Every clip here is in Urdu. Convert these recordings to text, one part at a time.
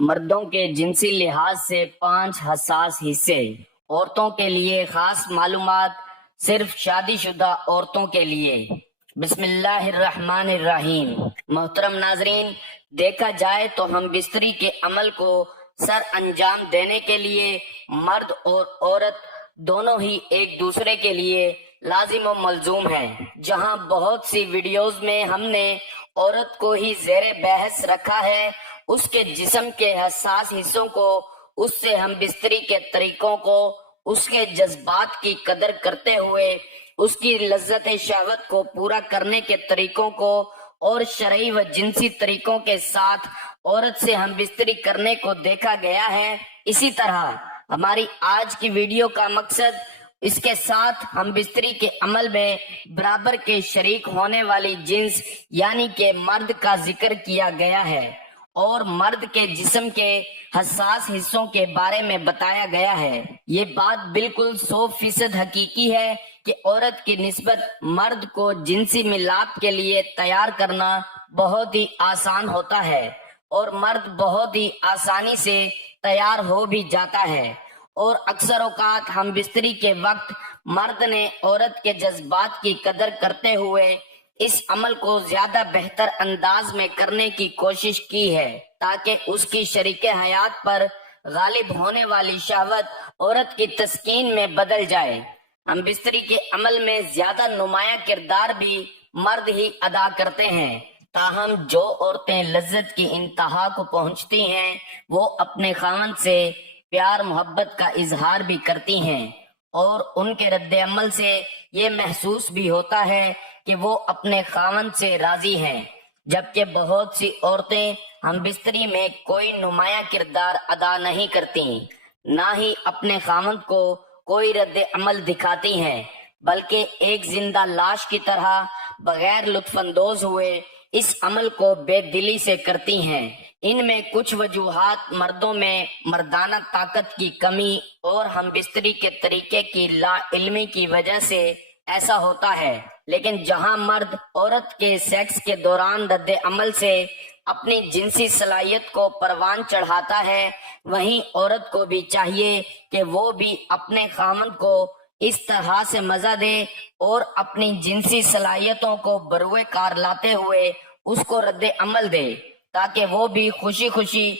مردوں کے جنسی لحاظ سے 5 حساس حصے۔ عورتوں کے لیے خاص معلومات صرف شادی شدہ عورتوں کے لیے۔ بسم اللہ الرحمن الرحیم۔ محترم ناظرین، دیکھا جائے تو ہم بستری کے عمل کو سر انجام دینے کے لیے مرد اور عورت دونوں ہی ایک دوسرے کے لیے لازم و ملزوم ہیں۔ جہاں بہت سی ویڈیوز میں ہم نے عورت کو ہی زیر بحث رکھا ہے، اس کے جسم کے حساس حصوں کو، اس سے ہم بستری کے طریقوں کو، اس کے جذبات کی قدر کرتے ہوئے اس کی لذت شہوت کو پورا کرنے کے طریقوں کو اور شرعی و جنسی طریقوں کے ساتھ عورت سے ہم بستری کرنے کو دیکھا گیا ہے۔ اسی طرح ہماری آج کی ویڈیو کا مقصد اس کے ساتھ ہم بستری کے عمل میں برابر کے شریک ہونے والی جنس یعنی کہ مرد کا ذکر کیا گیا ہے اور مرد کے جسم کے حساس حصوں کے بارے میں بتایا گیا ہے۔ یہ بات بالکل 100% حقیقی ہے کہ عورت کی نسبت مرد کو جنسی ملاپ کے لیے تیار کرنا بہت ہی آسان ہوتا ہے اور مرد بہت ہی آسانی سے تیار ہو بھی جاتا ہے، اور اکثر اوقات ہم بستری کے وقت مرد نے عورت کے جذبات کی قدر کرتے ہوئے اس عمل کو زیادہ بہتر انداز میں کرنے کی کوشش کی ہے تاکہ اس کی شریک حیات پر غالب ہونے والی شہوت عورت کی تسکین میں بدل جائے۔ ہم بستری کے عمل میں زیادہ نمایاں کردار بھی مرد ہی ادا کرتے ہیں، تاہم جو عورتیں لذت کی انتہا کو پہنچتی ہیں وہ اپنے خاوند سے پیار محبت کا اظہار بھی کرتی ہیں، اور ان کے رد عمل سے یہ محسوس بھی ہوتا ہے کہ وہ اپنے خاوند سے راضی ہیں، جبکہ بہت سی عورتیں ہم بستری میں کوئی نمایاں کردار ادا نہیں کرتی، نہ ہی اپنے خاوند کو کوئی رد عمل دکھاتی ہیں، بلکہ ایک زندہ لاش کی طرح بغیر لطف اندوز ہوئے اس عمل کو بے دلی سے کرتی ہیں۔ ان میں کچھ وجوہات مردوں میں مردانہ طاقت کی کمی اور ہم بستری کے طریقے کی لا علمی کی وجہ سے ایسا ہوتا ہے، لیکن جہاں مرد عورت کے سیکس کے دوران رد عمل سے اپنی جنسی صلاحیت کو پروان چڑھاتا ہے، وہیں عورت کو بھی چاہیے کہ وہ بھی اپنے خاوند کو اس طرح سے مزہ دے اور اپنی جنسی صلاحیتوں کو بروئے کار لاتے ہوئے اس کو رد عمل دے تاکہ وہ بھی خوشی خوشی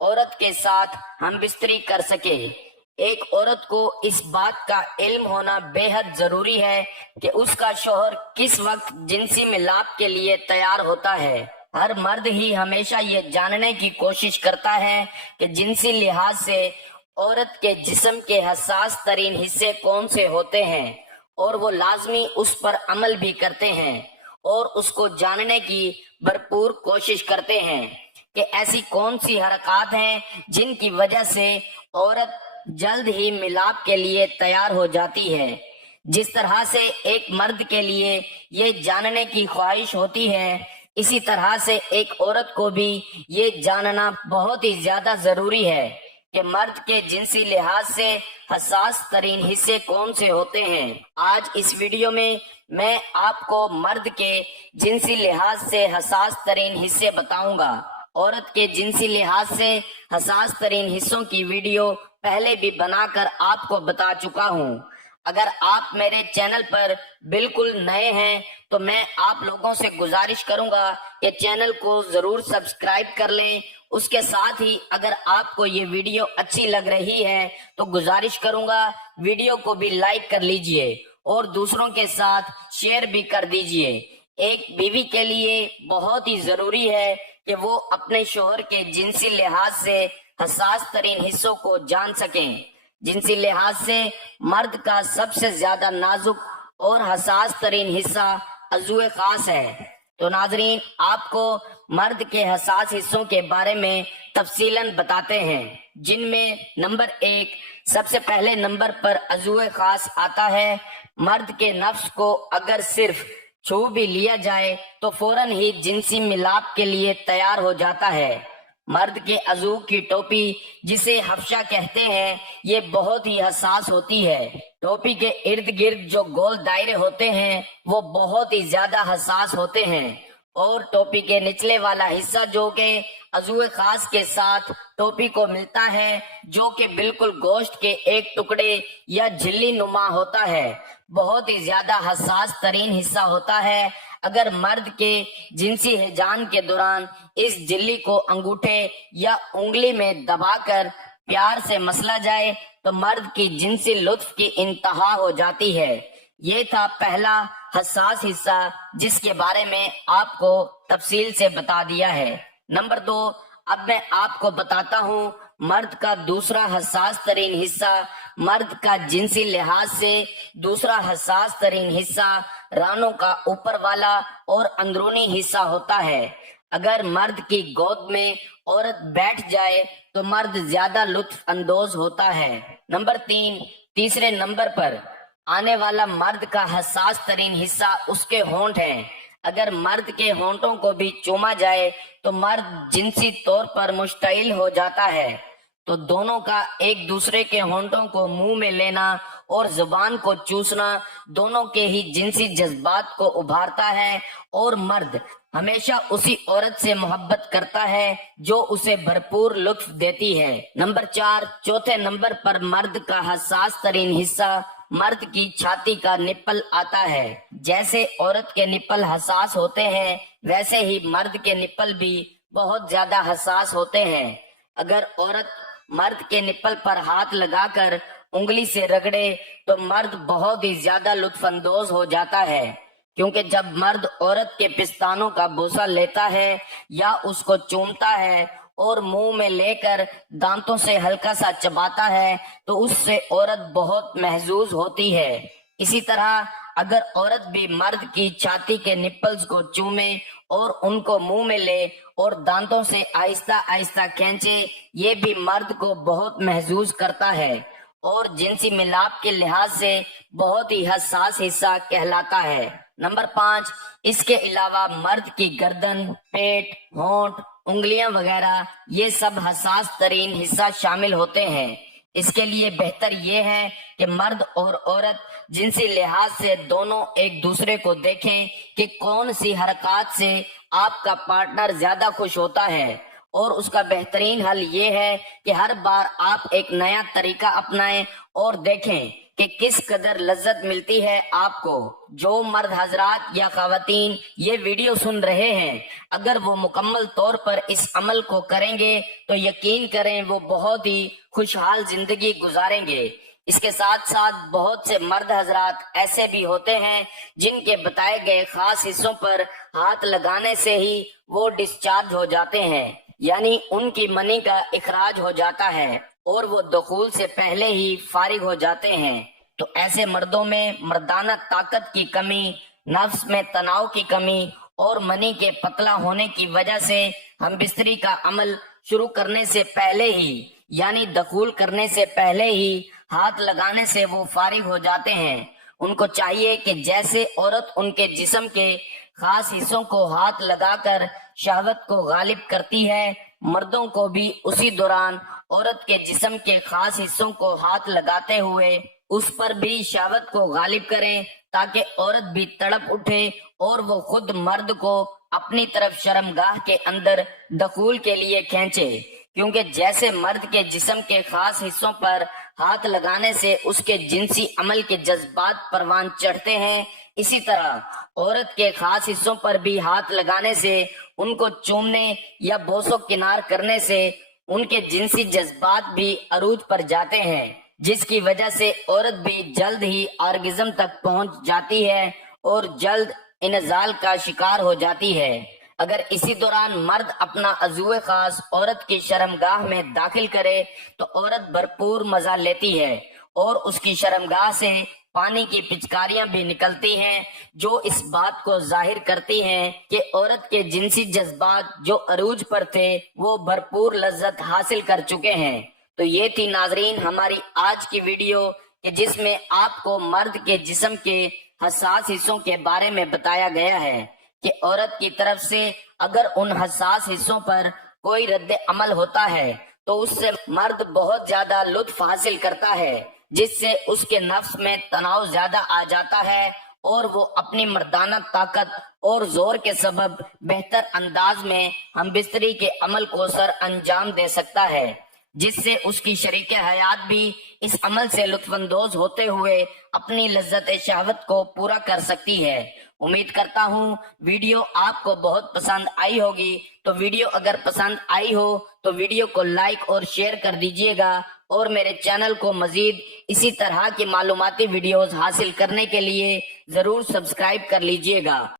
عورت کے ساتھ ہم بستری کر سکے۔ ایک عورت کو اس بات کا علم ہونا بے حد ضروری ہے کہ اس کا شوہر کس وقت جنسی ملاپ کے لیے تیار ہوتا ہے۔ ہر مرد ہی ہمیشہ یہ جاننے کی کوشش کرتا ہے کہ جنسی لحاظ سے عورت کے جسم کے حساس ترین حصے کون سے ہوتے ہیں، اور وہ لازمی اس پر عمل بھی کرتے ہیں اور اس کو جاننے کی بھرپور کوشش کرتے ہیں کہ ایسی کون سی حرکات ہیں جن کی وجہ سے عورت جلد ہی ملاپ کے لیے تیار ہو جاتی ہے۔ جس طرح سے ایک مرد کے لیے یہ جاننے کی خواہش ہوتی ہے، اسی طرح سے ایک عورت کو بھی یہ جاننا بہت ہی زیادہ ضروری ہے کہ مرد کے جنسی لحاظ سے حساس ترین حصے کون سے ہوتے ہیں۔ آج اس ویڈیو میں آپ کو مرد کے جنسی لحاظ سے حساس ترین حصے بتاؤں گا۔ عورت کے جنسی لحاظ سے حساس ترین حصوں کی ویڈیو پہلے بھی بنا کر آپ کو بتا چکا ہوں۔ اگر آپ میرے چینل پر بالکل نئے ہیں تو میں آپ لوگوں سے گزارش کروں گا کہ چینل کو ضرور سبسکرائب کر لیں۔ اس کے ساتھ ہی اگر آپ کو یہ ویڈیو اچھی لگ رہی ہے تو گزارش کروں گا ویڈیو کو بھی لائک کر لیجئے اور دوسروں کے ساتھ شیئر بھی کر دیجئے۔ ایک بیوی کے لیے بہت ہی ضروری ہے کہ وہ اپنے شوہر کے جنسی لحاظ سے حساس ترین حصوں کو جان سکیں۔ جنسی لحاظ سے مرد کا سب سے زیادہ نازک اور حساس ترین حصہ عضو خاص ہے۔ تو ناظرین، آپ کو مرد کے حساس حصوں کے بارے میں تفصیلاً بتاتے ہیں، جن میں نمبر 1 سب سے پہلے نمبر پر عضو خاص آتا ہے۔ مرد کے نفس کو اگر صرف چھو بھی لیا جائے تو فوراً ہی جنسی ملاپ کے لیے تیار ہو جاتا ہے۔ مرد کے عضو کی ٹوپی، جسے حفشہ کہتے ہیں، یہ بہت ہی حساس ہوتی ہے۔ ٹوپی کے ارد گرد جو گول دائرے ہوتے ہیں وہ بہت ہی زیادہ حساس ہوتے ہیں، اور ٹوپی کے نچلے والا حصہ جو کہ عضو خاص کے ساتھ ٹوپی کو ملتا ہے جو کہ بالکل گوشت کے ایک ٹکڑے یا جھلی نما ہوتا ہے، بہت ہی زیادہ حساس ترین حصہ ہوتا ہے۔ اگر مرد کے جنسی ہیجان کے دوران اس جھلی کو انگوٹھے یا انگلی میں دبا کر پیار سے مسلا جائے تو مرد کی جنسی لطف کی انتہا ہو جاتی ہے۔ یہ تھا پہلا حساس حصہ جس کے بارے میں آپ کو تفصیل سے بتا دیا ہے۔ نمبر 2، اب میں آپ کو بتاتا ہوں مرد کا دوسرا حساس ترین حصہ۔ مرد کا جنسی لحاظ سے دوسرا حساس ترین حصہ رانوں کا اوپر والا اور اندرونی حصہ ہوتا ہے۔ اگر مرد کی گود میں عورت بیٹھ جائے تو مرد زیادہ لطف اندوز ہوتا ہے۔ نمبر 3، تیسرے نمبر پر آنے والا مرد کا حساس ترین حصہ اس کے ہونٹ ہیں۔ اگر مرد کے ہونٹوں کو بھی چوما جائے تو مرد جنسی طور پر مشتعل ہو جاتا ہے، تو دونوں کا ایک دوسرے کے ہونٹوں کو منہ میں لینا اور زبان کو چوسنا دونوں کے ہی جنسی جذبات کو ابھارتا ہے، اور مرد ہمیشہ اسی عورت سے محبت کرتا ہے جو اسے بھرپور لطف دیتی ہے۔ نمبر 4، چوتھے نمبر پر مرد کا حساس ترین حصہ مرد کی چھاتی کا نپل آتا ہے۔ جیسے عورت کے نپل حساس ہوتے ہیں ویسے ہی مرد کے نپل بھی بہت زیادہ حساس ہوتے ہیں۔ اگر عورت مرد کے نپل پر ہاتھ لگا کر انگلی سے رگڑے تو مرد بہت ہی زیادہ لطف اندوز ہو جاتا ہے، کیونکہ جب مرد عورت کے پستانوں کا بوسہ لیتا ہے یا اس کو چومتا ہے اور منہ میں لے کر دانتوں سے ہلکا سا چباتا ہے تو اس سے عورت بہت محظوظ ہوتی ہے۔ اسی طرح اگر عورت بھی مرد کی چھاتی کے نپلز کو چومے اور ان کو منہ میں لے اور دانتوں سے آہستہ آہستہ کھینچے، یہ بھی مرد کو بہت محظوظ کرتا ہے اور جنسی ملاپ کے لحاظ سے بہت ہی حساس حصہ کہلاتا ہے۔ نمبر 5، اس کے علاوہ مرد کی گردن، پیٹ، ہونٹ، انگلیاں وغیرہ یہ سب حساس ترین حصہ شامل ہوتے ہیں۔ اس کے لیے بہتر یہ ہے کہ مرد اور عورت جنسی لحاظ سے دونوں ایک دوسرے کو دیکھیں کہ کون سی حرکات سے آپ کا پارٹنر زیادہ خوش ہوتا ہے، اور اس کا بہترین حل یہ ہے کہ ہر بار آپ ایک نیا طریقہ اپنائیں اور دیکھیں کہ کس قدر لذت ملتی ہے آپ کو۔ جو مرد حضرات یا خواتین یہ ویڈیو سن رہے ہیں، اگر وہ مکمل طور پر اس عمل کو کریں گے تو یقین کریں وہ بہت ہی خوشحال زندگی گزاریں گے۔ اس کے ساتھ ساتھ بہت سے مرد حضرات ایسے بھی ہوتے ہیں جن کے بتائے گئے خاص حصوں پر ہاتھ لگانے سے ہی وہ ڈسچارج ہو جاتے ہیں، یعنی ان کی منی کا اخراج ہو جاتا ہے اور وہ دخول سے پہلے ہی فارغ ہو جاتے ہیں۔ تو ایسے مردوں میں مردانہ طاقت کی کمی، نفس میں تناؤ کی کمی اور منی کے پتلا ہونے کی وجہ سے ہم بستری کا عمل شروع کرنے سے پہلے ہی، یعنی دخول کرنے سے پہلے ہی ہاتھ لگانے سے وہ فارغ ہو جاتے ہیں۔ ان کو چاہیے کہ جیسے عورت ان کے جسم کے خاص حصوں کو ہاتھ لگا کر شہوت کو غالب کرتی ہے، مردوں کو بھی اسی دوران عورت کے جسم کے خاص حصوں کو ہاتھ لگاتے ہوئے اس پر بھی شہوت کو غالب کریں، تاکہ عورت بھی تڑپ اٹھے اور وہ خود مرد کو اپنی طرف شرمگاہ کے اندر دخول کے لیے کھینچے۔ کیونکہ جیسے مرد کے جسم کے خاص حصوں پر ہاتھ لگانے سے اس کے جنسی عمل کے جذبات پروان چڑھتے ہیں، اسی طرح عورت کے خاص حصوں پر بھی ہاتھ لگانے سے، ان کو چومنے یا بوسو کنار کرنے سے ان کے جنسی جذبات بھی عروج پر جاتے ہیں، جس کی وجہ سے عورت بھی جلد ہی آرگزم تک پہنچ جاتی ہے اور جلد انزال کا شکار ہو جاتی ہے۔ اگر اسی دوران مرد اپنا عضو خاص عورت کی شرمگاہ میں داخل کرے تو عورت بھرپور مزہ لیتی ہے اور اس کی شرمگاہ سے پانی کی پچکاریاں بھی نکلتی ہیں، جو اس بات کو ظاہر کرتی ہیں کہ عورت کے جنسی جذبات جو عروج پر تھے وہ بھرپور لذت حاصل کر چکے ہیں۔ تو یہ تھی ناظرین ہماری آج کی ویڈیو کہ جس میں آپ کو مرد کے جسم کے حساس حصوں کے بارے میں بتایا گیا ہے کہ عورت کی طرف سے اگر ان حساس حصوں پر کوئی رد عمل ہوتا ہے تو اس سے مرد بہت زیادہ لطف حاصل کرتا ہے، جس سے اس کے نفس میں تناؤ زیادہ آ جاتا ہے اور وہ اپنی مردانہ طاقت اور زور کے سبب بہتر انداز میں ہم بستری کے عمل کو سر انجام دے سکتا ہے، جس سے اس کی شریک حیات بھی اس عمل سے لطف اندوز ہوتے ہوئے اپنی لذت شہوت کو پورا کر سکتی ہے۔ امید کرتا ہوں ویڈیو آپ کو بہت پسند آئی ہوگی، تو ویڈیو اگر پسند آئی ہو تو ویڈیو کو لائک اور شیئر کر دیجئے گا، اور میرے چینل کو مزید اسی طرح کی معلوماتی ویڈیوز حاصل کرنے کے لیے ضرور سبسکرائب کر لیجئے گا۔